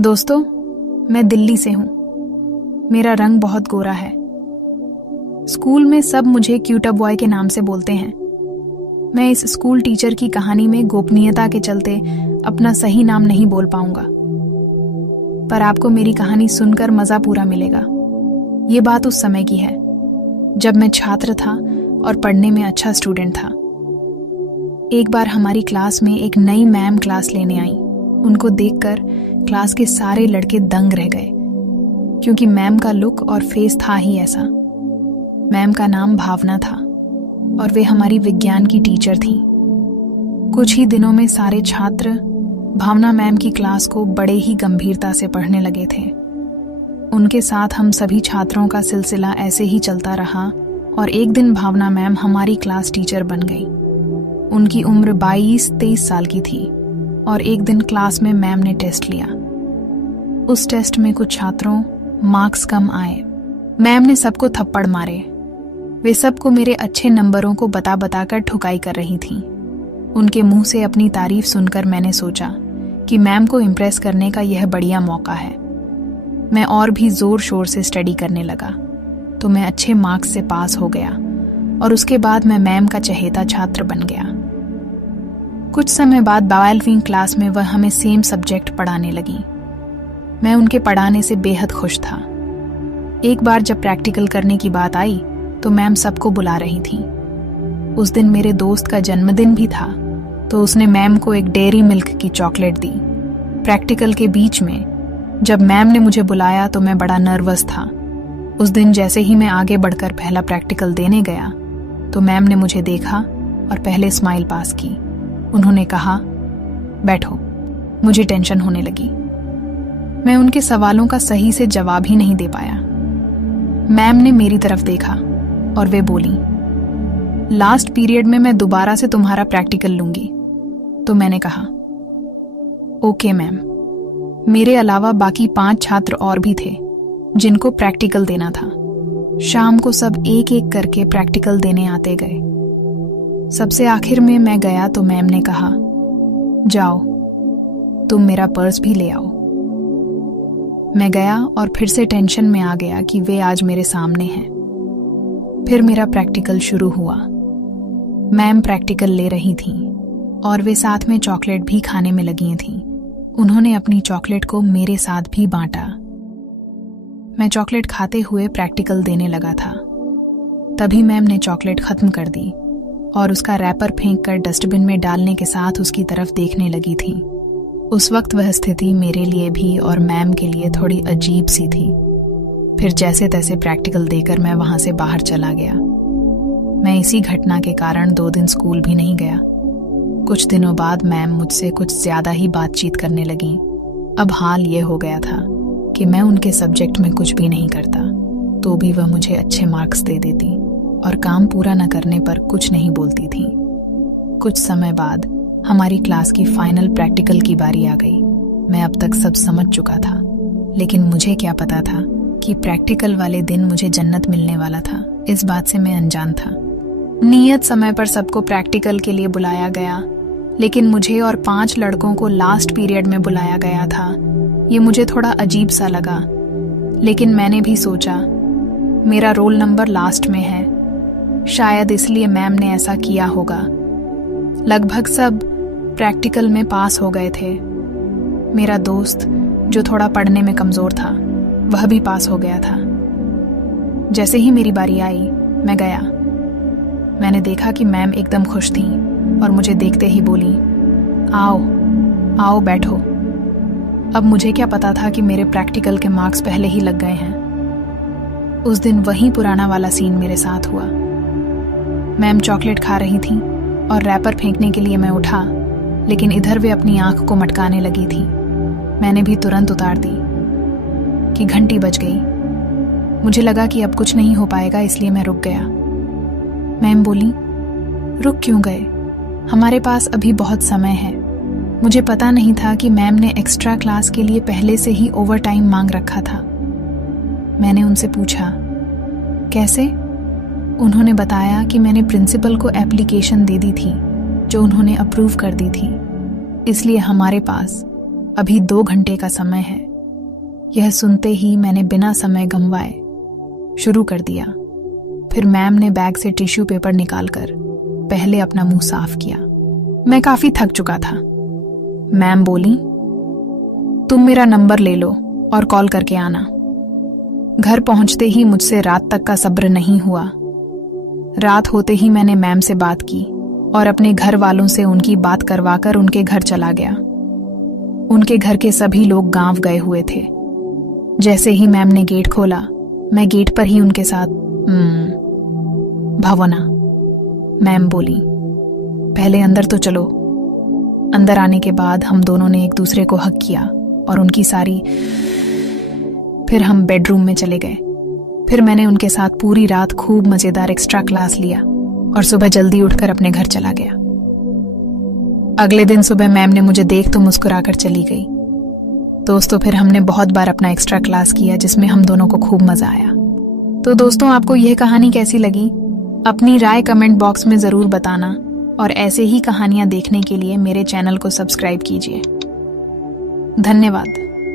दोस्तों, मैं दिल्ली से हूँ। मेरा रंग बहुत गोरा है। स्कूल में सब मुझे क्यूटा बॉय के नाम से बोलते हैं। मैं इस स्कूल टीचर की कहानी में गोपनीयता के चलते अपना सही नाम नहीं बोल पाऊंगा, पर आपको मेरी कहानी सुनकर मजा पूरा मिलेगा। ये बात उस समय की है जब मैं छात्र था और पढ़ने में अच्छा स्टूडेंट था। एक बार हमारी क्लास में एक नई मैम क्लास लेने आई। उनको देखकर क्लास के सारे लड़के दंग रह गए, क्योंकि मैम का लुक और फेस था ही ऐसा। मैम का नाम भावना था और वे हमारी विज्ञान की टीचर थीं। कुछ ही दिनों में सारे छात्र भावना मैम की क्लास को बड़े ही गंभीरता से पढ़ने लगे थे। उनके साथ हम सभी छात्रों का सिलसिला ऐसे ही चलता रहा और एक दिन भावना मैम हमारी क्लास टीचर बन गई। उनकी उम्र 22-23 साल की थी और एक दिन क्लास में मैम ने टेस्ट लिया। उस टेस्ट में कुछ छात्रों मार्क्स कम आए। मैम ने सबको थप्पड़ मारे। वे सबको मेरे अच्छे नंबरों को बता बताकर ठुकाई कर रही थीं। उनके मुंह से अपनी तारीफ सुनकर मैंने सोचा कि मैम को इम्प्रेस करने का यह बढ़िया मौका है। मैं और भी जोर शोर से स्टडी करने लगा तो मैं अच्छे मार्क्स से पास हो गया और उसके बाद मैं मैम का चहेता छात्र बन गया। कुछ समय बाद 12वीं क्लास में वह हमें सेम सब्जेक्ट पढ़ाने लगी। मैं उनके पढ़ाने से बेहद खुश था। एक बार जब प्रैक्टिकल करने की बात आई तो मैम सबको बुला रही थी। उस दिन मेरे दोस्त का जन्मदिन भी था, तो उसने मैम को एक डेयरी मिल्क की चॉकलेट दी। प्रैक्टिकल के बीच में जब मैम ने मुझे बुलाया तो मैं बड़ा नर्वस था। उस दिन जैसे ही मैं आगे बढ़कर पहला प्रैक्टिकल देने गया तो मैम ने मुझे देखा और पहले स्माइल पास की। उन्होंने कहा, बैठो। मुझे टेंशन होने लगी। मैं उनके सवालों का सही से जवाब ही नहीं दे पाया। मैम ने मेरी तरफ देखा और वे बोली, लास्ट पीरियड में मैं दोबारा से तुम्हारा प्रैक्टिकल लूंगी। तो मैंने कहा, ओके मैम। मेरे अलावा बाकी 5 छात्र और भी थे जिनको प्रैक्टिकल देना था। शाम को सब एक एक करके प्रैक्टिकल देने आते गए। सबसे आखिर में मैं गया तो मैम ने कहा, जाओ तुम मेरा पर्स भी ले आओ। मैं गया और फिर से टेंशन में आ गया कि वे आज मेरे सामने हैं। फिर मेरा प्रैक्टिकल शुरू हुआ। मैम प्रैक्टिकल ले रही थीं और वे साथ में चॉकलेट भी खाने में लगी थीं। उन्होंने अपनी चॉकलेट को मेरे साथ भी बांटा। मैं चॉकलेट खाते हुए प्रैक्टिकल देने लगा था। तभी मैम ने चॉकलेट खत्म कर दी और उसका रैपर फेंककर डस्टबिन में डालने के साथ उसकी तरफ देखने लगी थी। उस वक्त वह स्थिति मेरे लिए भी और मैम के लिए थोड़ी अजीब सी थी। फिर जैसे तैसे प्रैक्टिकल देकर मैं वहां से बाहर चला गया। मैं इसी घटना के कारण 2 दिन स्कूल भी नहीं गया। कुछ दिनों बाद मैम मुझसे कुछ ज्यादा ही बातचीत करने लगी। अब हाल ये हो गया था कि मैं उनके सब्जेक्ट में कुछ भी नहीं करता तो भी वह मुझे अच्छे मार्क्स दे देती और काम पूरा न करने पर कुछ नहीं बोलती थी। कुछ समय बाद हमारी क्लास की फाइनल प्रैक्टिकल की बारी आ गई। मैं अब तक सब समझ चुका था, लेकिन मुझे क्या पता था कि प्रैक्टिकल वाले दिन मुझे जन्नत मिलने वाला था। इस बात से मैं अनजान था। नियत समय पर सबको प्रैक्टिकल के लिए बुलाया गया, लेकिन मुझे और 5 लड़कों को लास्ट पीरियड में बुलाया गया था। ये मुझे थोड़ा अजीब सा लगा, लेकिन मैंने भी सोचा मेरा रोल नंबर लास्ट में है, शायद इसलिए मैम ने ऐसा किया होगा। लगभग सब प्रैक्टिकल में पास हो गए थे। मेरा दोस्त जो थोड़ा पढ़ने में कमजोर था वह भी पास हो गया था। जैसे ही मेरी बारी आई मैं गया। मैंने देखा कि मैम एकदम खुश थीं और मुझे देखते ही बोली, आओ आओ बैठो। अब मुझे क्या पता था कि मेरे प्रैक्टिकल के मार्क्स पहले ही लग गए हैं। उस दिन वही पुराना वाला सीन मेरे साथ हुआ। मैम चॉकलेट खा रही थी और रैपर फेंकने के लिए मैं उठा, लेकिन इधर वे अपनी आंख को मटकाने लगी थी। मैंने भी तुरंत उतार दी कि घंटी बज गई। मुझे लगा कि अब कुछ नहीं हो पाएगा, इसलिए मैं रुक गया। मैम बोली, रुक क्यों गए? हमारे पास अभी बहुत समय है। मुझे पता नहीं था कि मैम ने एक्स्ट्रा क्लास के लिए पहले से ही ओवर टाइम मांग रखा था। मैंने उनसे पूछा, कैसे? उन्होंने बताया कि मैंने प्रिंसिपल को एप्लीकेशन दे दी थी जो उन्होंने अप्रूव कर दी थी, इसलिए हमारे पास अभी 2 घंटे का समय है। यह सुनते ही मैंने बिना समय गंवाए शुरू कर दिया। फिर मैम ने बैग से टिश्यू पेपर निकालकर पहले अपना मुंह साफ किया। मैं काफी थक चुका था। मैम बोली, तुम मेरा नंबर ले लो और कॉल करके आना। घर पहुंचते ही मुझसे रात तक का सब्र नहीं हुआ। रात होते ही मैंने मैम से बात की और अपने घर वालों से उनकी बात करवाकर उनके घर चला गया। उनके घर के सभी लोग गांव गए हुए थे। जैसे ही मैम ने गेट खोला, मैं गेट पर ही उनके साथ भावना, मैम बोली, पहले अंदर तो चलो। अंदर आने के बाद हम दोनों ने एक दूसरे को हग किया और उनकी सारी। फिर हम बेडरूम में चले गए। फिर मैंने उनके साथ पूरी रात खूब मजेदार एक्स्ट्रा क्लास लिया और सुबह जल्दी उठकर अपने घर चला गया। अगले दिन सुबह मैम ने मुझे देख तो मुस्कुराकर चली गई। दोस्तों, फिर हमने बहुत बार अपना एक्स्ट्रा क्लास किया जिसमें हम दोनों को खूब मजा आया। तो दोस्तों, आपको यह कहानी कैसी लगी? अपनी राय कमेंट बॉक्स में जरूर बताना और ऐसे ही कहानियां देखने के लिए मेरे चैनल को सब्सक्राइब कीजिए। धन्यवाद।